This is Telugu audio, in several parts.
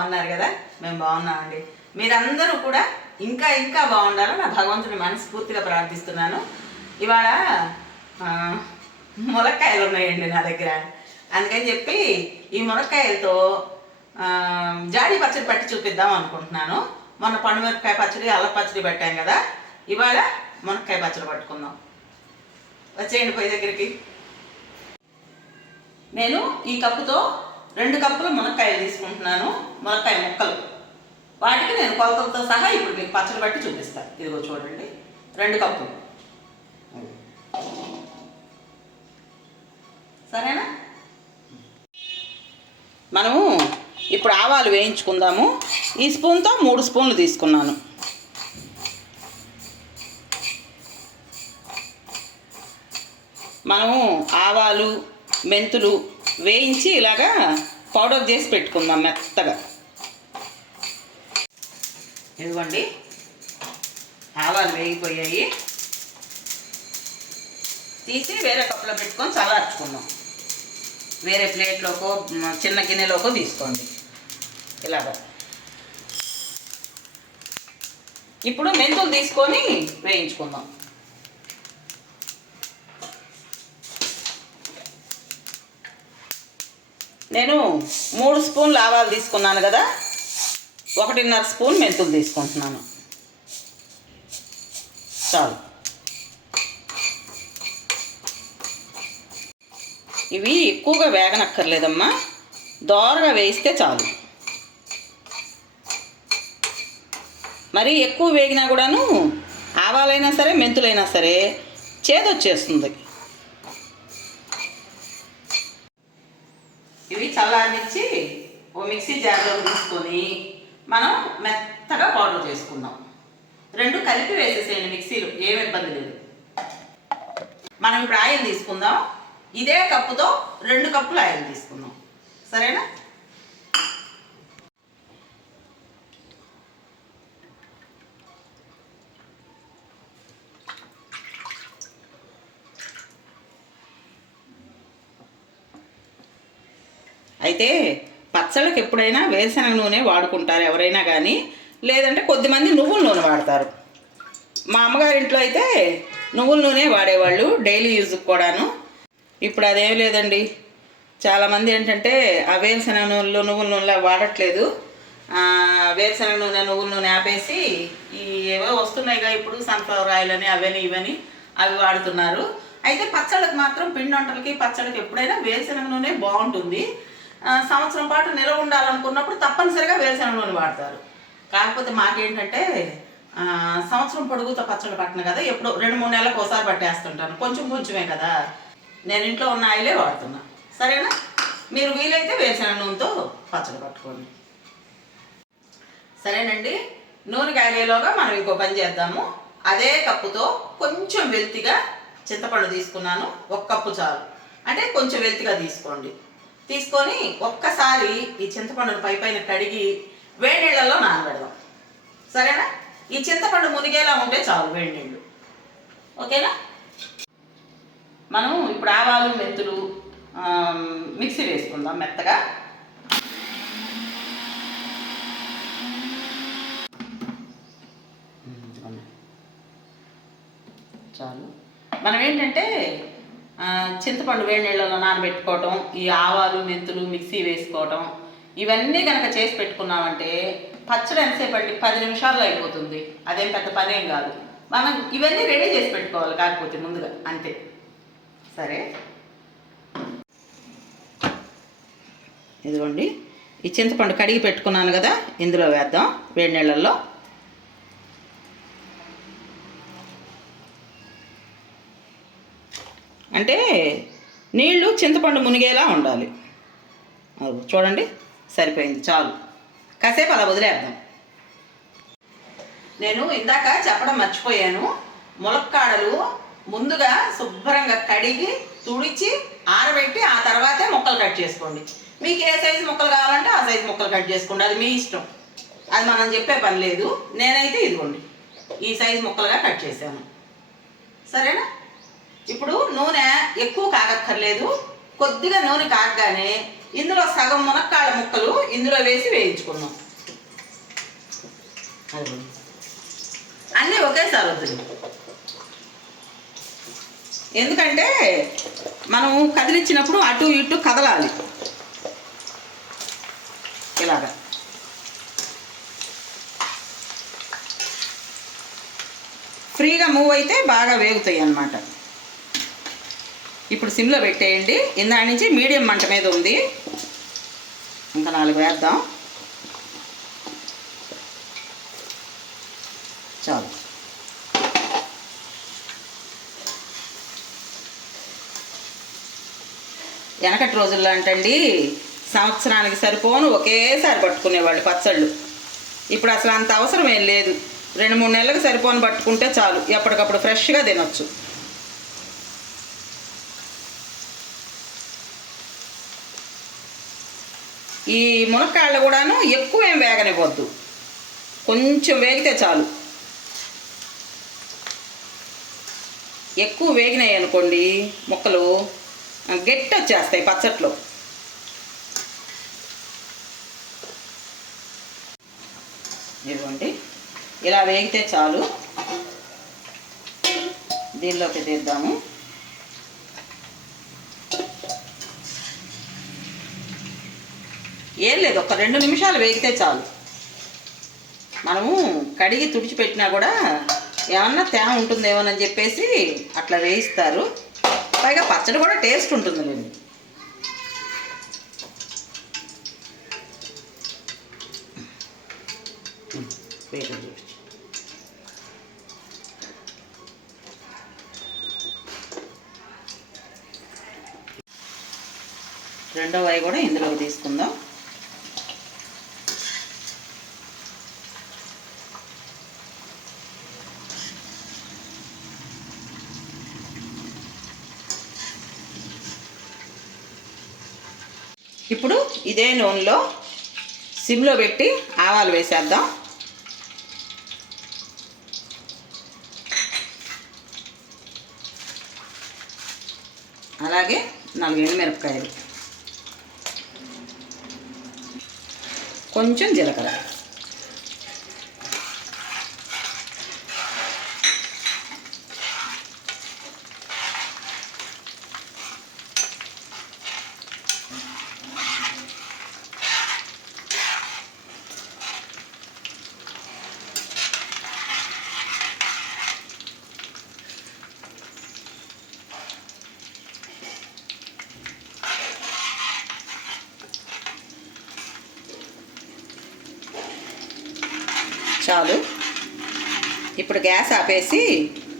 బాగున్నారు కదా? మేము బాగున్నామండి. మీరందరూ కూడా ఇంకా ఇంకా బాగుండాలని నా భగవంతుని మనస్ఫూర్తిగా ప్రార్థిస్తున్నాను. ఇవాళ ములక్కాయలు ఉన్నాయండి నా దగ్గర. అందుకని చెప్పి ఈ ములక్కాయలతో జాడీ పచ్చడి పట్టి చూపిద్దాం అనుకుంటున్నాను. మొన్న పండుమిరపకాయ పచ్చడి, అల్ల పచ్చడి పెట్టాం కదా, ఇవాళ మునక్కాయ పచ్చడి పట్టుకుందాం. వచ్చేయండి పొయ్యి దగ్గరికి. నేను ఈ కప్పుతో 2 కప్పుల మునక్కాయలు తీసుకుంటున్నాను. మునక్కాయ ముక్కలు, వాటికి నేను కొలతలతో సహా ఇప్పుడు మీకు పచ్చడి పట్టి చూపిస్తాను. ఇదిగో చూడండి, 2 కప్పులు. సరేనా? మనము ఇప్పుడు ఆవాలు వేయించుకుందాము. ఈ స్పూన్తో 3 స్పూన్లు తీసుకున్నాను. మనము ఆవాలు, మెంతులు వేయించి ఇలాగా పౌడర్ చేసి పెట్టుకుందాం మెత్తగా. ఇదిగోండి, ఆవాలు వేగిపోయాయి. తీసి వేరే కప్పులో పెట్టుకొని చల్లార్చుకుందాం. వేరే ప్లేట్లోకో చిన్న గిన్నెలోకో తీసుకోండి ఇలాగా. ఇప్పుడు మెంతులు తీసుకొని వేయించుకుందాం. నేను 3 స్పూన్లు ఆవాలు తీసుకున్నాను కదా, 1.5 స్పూన్ మెంతులు తీసుకుంటున్నాను. చాలు. ఇవి ఎక్కువగా వేగనక్కర్లేదమ్మా, దోరగా వేయిస్తే చాలు. మరి ఎక్కువ వేగినా కూడాను ఆవాలైనా సరే మెంతులైనా సరే చేదొచ్చేస్తుంది. ఇవి చల్లారనిచ్చి ఓ మిక్సీ జార్లో తీసుకొని మనం మెత్తగా పౌడర్ చేసుకుందాం. 2 కలిపి వేసేసేయండి మిక్సీలో, ఏమి ఇబ్బంది లేదు. మనం ఇప్పుడు ఆయిల్ తీసుకుందాం. ఇదే కప్పుతో 2 కప్పులు ఆయిల్ తీసుకుందాం. సరేనా? అయితే పచ్చళ్ళకి ఎప్పుడైనా వేరుశనగ నూనె వాడుకుంటారు ఎవరైనా కానీ, లేదంటే కొద్దిమంది నువ్వుల నూనె వాడతారు. మా అమ్మగారింట్లో అయితే నువ్వుల నూనె వాడేవాళ్ళు డైలీ యూజ్కి కూడాను. ఇప్పుడు అదేం లేదండి. చాలామంది ఏంటంటే ఆ వేరుశనగ నూనెలో నువ్వుల నూనెలో వాడట్లేదు. వేరుశనగ నూనె, నువ్వుల నూనె ఆపేసి ఈ ఏవో వస్తున్నాయిగా ఇప్పుడు, సన్ఫ్లవర్ ఆయిల్ అని అవని ఇవని అవి వాడుతున్నారు. అయితే పచ్చళ్ళకి మాత్రం, పిండి వంటలకి పచ్చళ్ళకి ఎప్పుడైనా వేరుశనగ నూనె బాగుంటుంది. సంవత్సరం పాటు నిల్వ ఉండాలనుకున్నప్పుడు తప్పనిసరిగా వేరుశనగ నూనె వాడతారు. కాకపోతే మాకేంటంటే సంవత్సరం పొడుగుతో పచ్చళ్ళు పట్టను కదా, ఎప్పుడు 2-3 నెలలకు ఒకసారి పట్టేస్తుంటాను. కొంచెమే కదా, నేను ఇంట్లో ఉన్న ఆయిలే వాడుతున్నా. సరేనా? మీరు వీలైతే వేరుశనగ నూనెతో పచ్చడి పట్టుకోండి. సరేనండి. నూనె కాగేలోగా మనం ఇంకో పని చేద్దాము. అదే కప్పుతో కొంచెం వెల్తిగా చింతపండు తీసుకున్నాను. 1 కప్పు చాలు, అంటే కొంచెం వెల్తిగా తీసుకోండి. తీసుకొని ఒక్కసారి ఈ చింతపండును పైన కడిగి వేడి నీళ్ళల్లో నానబెడదాం. సరేనా? ఈ చింతపండు మునిగేలా ఉంటే చాలు వేడి నీళ్ళు. ఓకేనా? మనం ఇప్పుడు ఆవాలు, మెంతులు మిక్సీ వేసుకుందాం మెత్తగా. చాలు. మనం ఏంటంటే చింతపండు వేడి నీళ్ళలో నానబెట్టుకోవటం, ఈ ఆవాలు, మెంతులు మిక్సీ వేసుకోవటం, ఇవన్నీ కనుక చేసి పెట్టుకున్నామంటే పచ్చడి ఎంతసేపు అండి, 10 నిమిషాల్లో అయిపోతుంది. అదేం పెద్ద పనేం కాదు. మనం ఇవన్నీ రెడీ చేసి పెట్టుకోవాలి కాకపోతే ముందుగా, అంతే. సరే, ఇదిగోండి, ఈ చింతపండు కడిగి పెట్టుకున్నాను కదా, ఇందులో వేద్దాం వేడి నీళ్ళల్లో. అంటే నీళ్ళు చింతపండు మునిగేలా ఉండాలి. చూడండి, సరిపోయింది, చాలు. కాసేపు అలా వదిలేద్దాం. నేను ఇందాక చెప్పడం మర్చిపోయాను. ములక్కాడలు ముందుగా శుభ్రంగా కడిగి తుడిచి ఆరబెట్టి ఆ తర్వాతే ముక్కలు కట్ చేసుకోండి. మీకు ఏ సైజు ముక్కలు కావాలంటే ఆ సైజు ముక్కలు కట్ చేసుకోండి, అది మీ ఇష్టం. అది మనం చెప్పే పని లేదు. నేనైతే ఇదిగోండి ఈ సైజు ముక్కలుగా కట్ చేశాను. సరేనా? ఇప్పుడు నూనె ఎక్కువ కాగక్కర్లేదు. కొద్దిగా నూనె కాగగానే ఇందులో సగం మునక్కాళ్ళ ముక్కలు ఇందులో వేసి వేయించుకున్నాం. అన్నీ ఒకేసారి వద్దు, ఎందుకంటే మనం కదిలిచ్చినప్పుడు అటు ఇటు కదలాలి. ఇలాగా ఫ్రీగా మూవ్ అయితే బాగా వేగుతాయి అన్నమాట. ఇప్పుడు సిమ్లో పెట్టేయండి. ఇందా నుంచి మీడియం మంట మీద ఉంది. ఇంకా 4 వేద్దాం, చాలు. వెనకటి రోజుల్లో అంటండి సంవత్సరానికి సరిపోను ఒకేసారి పట్టుకునేవాళ్ళు పచ్చళ్ళు. ఇప్పుడు అసలు అంత అవసరం ఏం లేదు. 2-3 నెలలకు సరిపోను పట్టుకుంటే చాలు, ఎప్పటికప్పుడు ఫ్రెష్గా తినొచ్చు. ఈ మునక్కాళ్ళు కూడాను ఎక్కువ ఏం వేగనివ్వద్దు, కొంచెం వేగితే చాలు. ఎక్కువ వేగినాయి అనుకోండి ముక్కలు గట్టి వచ్చేస్తాయి పచ్చట్లో. ఇదిగోండి ఇలా వేగితే చాలు. దీనిలోకి తీద్దాము. ఏం లేదు, ఒక 2 నిమిషాలు వేగితే చాలు. మనము కడిగి తుడిచిపెట్టినా కూడా ఏమన్నా తేమ ఉంటుందేమోనని చెప్పేసి అట్లా వేయిస్తారు. పైగా పచ్చడి కూడా టేస్ట్ ఉంటుంది లేదు. రెండో వాయి కూడా ఇందులోకి తీసుకుందాం. ఇప్పుడు ఇదే నూనెలో సిమ్లో పెట్టి ఆవాలు వేసేద్దాం. అలాగే 4 ఎండుమిరపకాయలు, కొంచెం జీలకర్ర, చాలు. ఇప్పుడు గ్యాస్ ఆపేసి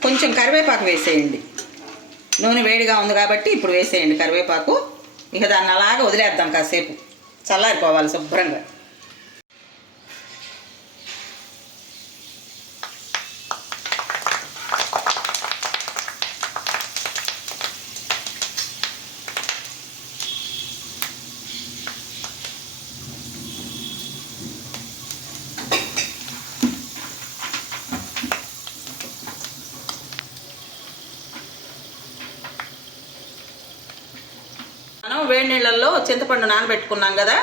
కొంచెం కరివేపాకు వేసేయండి. నూనె వేడిగా ఉంది కాబట్టి ఇప్పుడు వేసేయండి కరివేపాకు. ఇక దాన్ని అలాగా వదిలేద్దాం, కాసేపు చల్లారిపోవాలి శుభ్రంగా. మనం వేడి నీళ్ళల్లో చింతపండు నానబెట్టుకున్నాం కదా,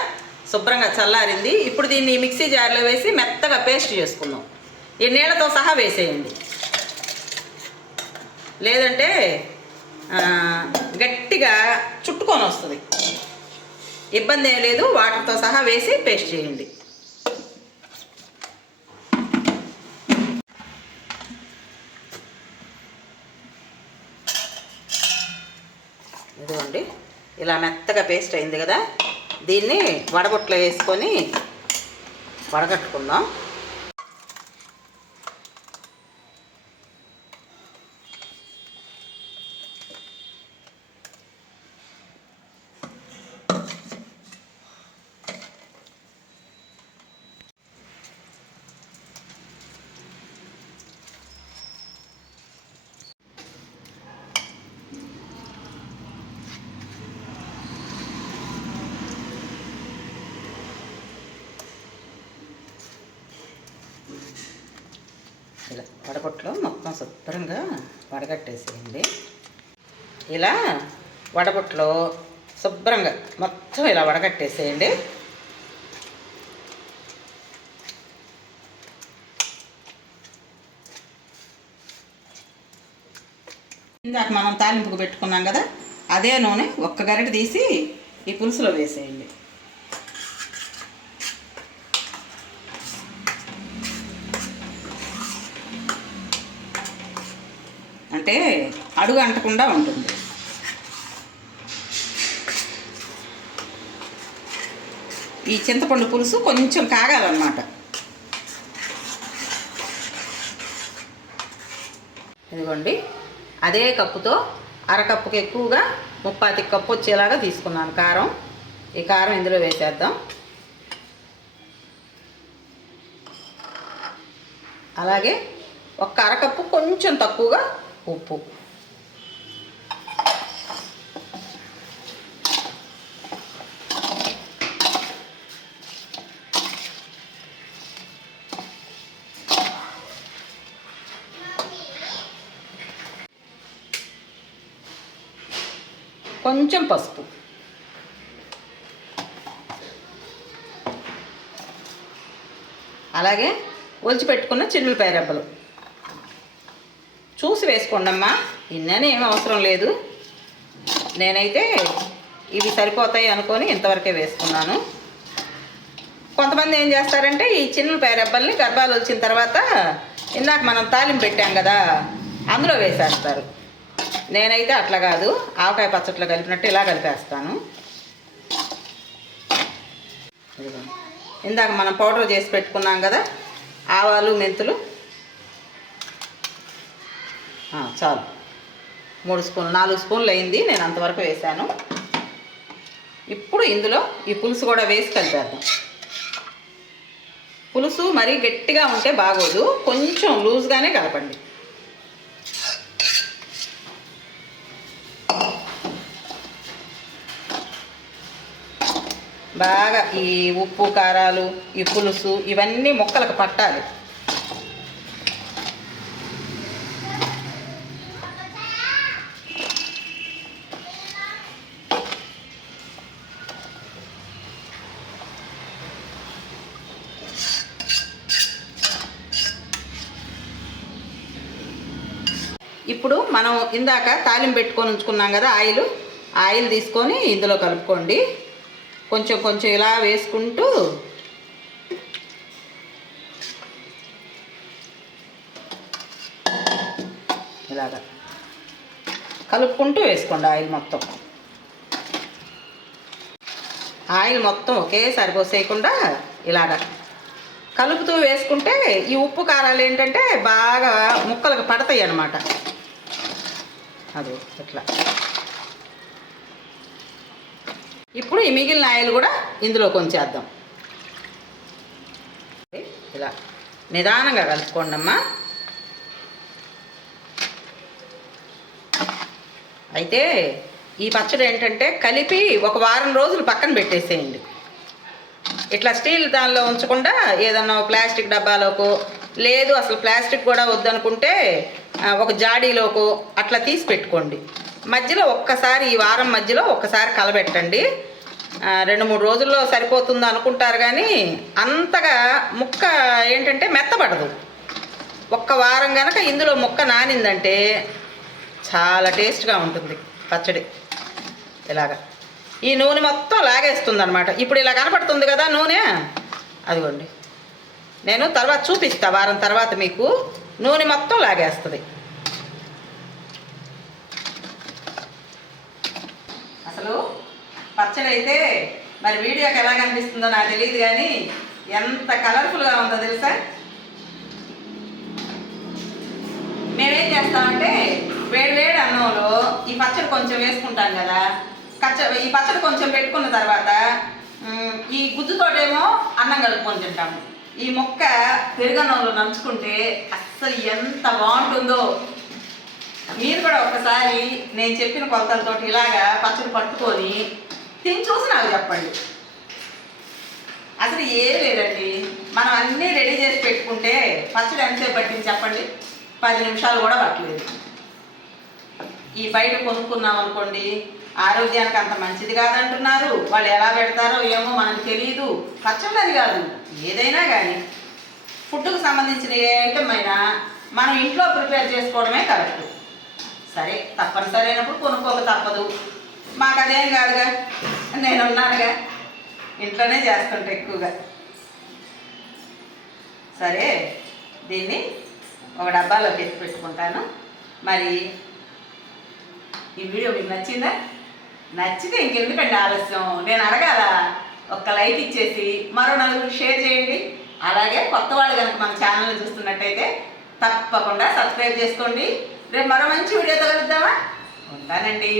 శుభ్రంగా చల్లారింది. ఇప్పుడు దీన్ని మిక్సీ జార్లో వేసి మెత్తగా పేస్ట్ చేసుకుందాం. ఈ నీళ్ళతో సహా వేసేయండి, లేదంటే గట్టిగా చుట్టుకొని వస్తుంది. ఇబ్బంది ఏం లేదు, వాటర్తో సహా వేసి పేస్ట్ చేయండి. ఇదిగోండి ఇలా మెత్తగా పేస్ట్ అయింది కదా, దీన్ని వడగొట్లో వేసుకొని వడగట్టుకుందాం. ఇలా వడగొట్లో మొత్తం శుభ్రంగా వడగట్టేసేయండి. ఇలా వడగొట్లో శుభ్రంగా మొత్తం ఇలా వడకట్టేసేయండి. ఇందాక మనం తాలింపుకు పెట్టుకున్నాం కదా, అదే నూనె ఒక్క గరిటె తీసి ఈ పులుసులో వేసేయండి. అంటే అడుగు అంటకుండా ఉంటుంది. ఈ చింతపండు పులుసు కొంచెం కాగాలన్నమాట. ఇదిగోండి, అదే కప్పుతో అరకప్పుకి ఎక్కువగా 30 కప్పు వచ్చేలాగా తీసుకున్నాను కారం. ఈ కారం ఇందులో వేసేద్దాం. అలాగే ఒక అరకప్పు కొంచెం తక్కువగా ఉప్పు. కొంచెం పసుపు. అలాగే ఒలిచి పెట్టుకున్న చిన్నులపాయ రెబ్బలు చూసి వేసుకోండి అమ్మా, ఇన్ననే ఏం అవసరం లేదు. నేనైతే ఇవి సరిపోతాయి అనుకొని ఇంతవరకే వేసుకున్నాను. కొంతమంది ఏం చేస్తారంటే ఈ చిన్నులపాయ రెబ్బల్ని గర్భాలు వచ్చిన తర్వాత ఇందాక మనం తాలింపు పెట్టాం కదా అందులో వేసేస్తారు. నేనైతే అట్లా కాదు, ఆవకాయ పచ్చట్లో కలిపినట్టు ఇలా కలిపేస్తాను. ఇందాక మనం పౌడర్ చేసి పెట్టుకున్నాం కదా, ఆవాలు మెంతులు చాలు. 3 స్పూన్లు 4 స్పూన్లు అయింది, నేను అంతవరకు వేసాను. ఇప్పుడు ఇందులో ఈ పులుసు కూడా వేసి కలిపేద్దాం. పులుసు మరీ గట్టిగా ఉంటే బాగోదు, కొంచెం లూజ్గానే కలపండి. బాగా ఈ ఉప్పు కారాలు ఈ పులుసు ఇవన్నీ ముక్కలకు పట్టాలి. ఇప్పుడు మనం ఇందాక తాలింపు పెట్టుకొని ఉంచుకున్నాం కదా ఆయిల్ తీసుకొని ఇందులో కలుపుకోండి. కొంచెం కొంచెం ఇలా వేసుకుంటూ ఇలాగా కలుపుకుంటూ వేసుకోండి. ఆయిల్ మొత్తం ఒకేసారి పోసేయకుండా ఇలాగా కలుపుతూ వేసుకుంటే ఈ ఉప్పు కారాలు ఏంటంటే బాగా ముక్కలకు పడతాయి అన్నమాట. అది ఇట్లా. ఇప్పుడు ఈ మిగిలిన ఆయిల్ కూడా ఇందులో కొంచేద్దాం. ఇలా నిదానంగా కలుపుకోండి అమ్మా. అయితే ఈ పచ్చడి ఏంటంటే కలిపి ఒక వారం రోజులు పక్కన పెట్టేసేయండి. ఇట్లా స్టీల్ దానిలో ఉంచకుండా ఏదన్నా ప్లాస్టిక్ డబ్బాలోకో, లేదు అసలు ప్లాస్టిక్ కూడా వద్దనుకుంటే ఒక జాడీలోకో అట్లా తీసి పెట్టుకోండి. మధ్యలో ఒక్కసారి ఈ వారం మధ్యలో ఒక్కసారి కలబెట్టండి. 2-3 రోజుల్లో సరిపోతుంది అనుకుంటారు, కానీ అంతగా ముక్క ఏంటంటే మెత్తబడదు. ఒక్క వారం కనుక ఇందులో ముక్క నానిందంటే చాలా టేస్ట్గా ఉంటుంది పచ్చడి. ఇలాగా ఈ నూనె మొత్తం లాగేస్తుంది అనమాట. ఇప్పుడు ఇలా కనపడుతుంది కదా నూనె, అదిగోండి. నేను తర్వాత చూపిస్తా, వారం తర్వాత మీకు నూనె మొత్తం లాగేస్తుంది. అసలు పచ్చడి అయితే మరి వీడియోకి ఎలా కనిపిస్తుందో నాకు తెలియదు, కానీ ఎంత కలర్ఫుల్గా ఉందో తెలుసా. మేమేం చేస్తామంటే వేడి అన్నంలో ఈ పచ్చడి కొంచెం వేసుకుంటాం కదా, ఈ పచ్చడి కొంచెం పెట్టుకున్న తర్వాత ఈ గుజ్జుతోటేమో అన్నం కలుపుకొని తింటాము. ఈ ముక్క పెరుగన్నంలో నంచుకుంటే అస్సలు ఎంత బాగుంటుందో. మీరు కూడా ఒకసారి నేను చెప్పిన కొలతలతో ఇలాగా పచ్చడి పట్టుకొని తిని చూసి నాకు చెప్పండి. అసలు ఏం లేదండి, మనం అన్నీ రెడీ చేసి పెట్టుకుంటే పచ్చడి ఎంతసేపు పట్టింది చెప్పండి? 10 నిమిషాలు కూడా పట్టలేదు. ఈ బయట కొనుక్కున్నాం అనుకోండి, ఆరోగ్యానికి అంత మంచిది కాదంటున్నారు. వాళ్ళు ఎలా పెడతారో ఏమో మనకు తెలియదు. పచ్చళ్ళని కాదు, ఏదైనా కానీ ఫుడ్కు సంబంధించిన ఏ ఐటమ్ అయినా మనం ఇంట్లో ప్రిపేర్ చేసుకోవడమే కరెక్ట్. సరే తప్పనిసరి అయినప్పుడు కొనుక్కోక తప్పదు. మాకు అదేం కాదుగా, నేను ఉన్నానుగా, ఇంట్లోనే చేస్తుంటా ఎక్కువగా. సరే దీన్ని ఒక డబ్బాలోకి ఎత్తి పెట్టుకుంటాను. మరి ఈ వీడియో మీకు నచ్చిందా? నచ్చితే ఇంకెందుకండి ఆలస్యం, నేను అడగాల, ఒక్క లైక్ ఇచ్చేసి మరో నలుగురికి షేర్ చేయండి. అలాగే కొత్త వాళ్ళు కనుక మన ఛానల్ని చూస్తున్నట్టయితే తప్పకుండా సబ్స్క్రైబ్ చేసుకోండి. రేపు మరో మంచి వీడియోతో కలుద్దామా? ఉంటానండి.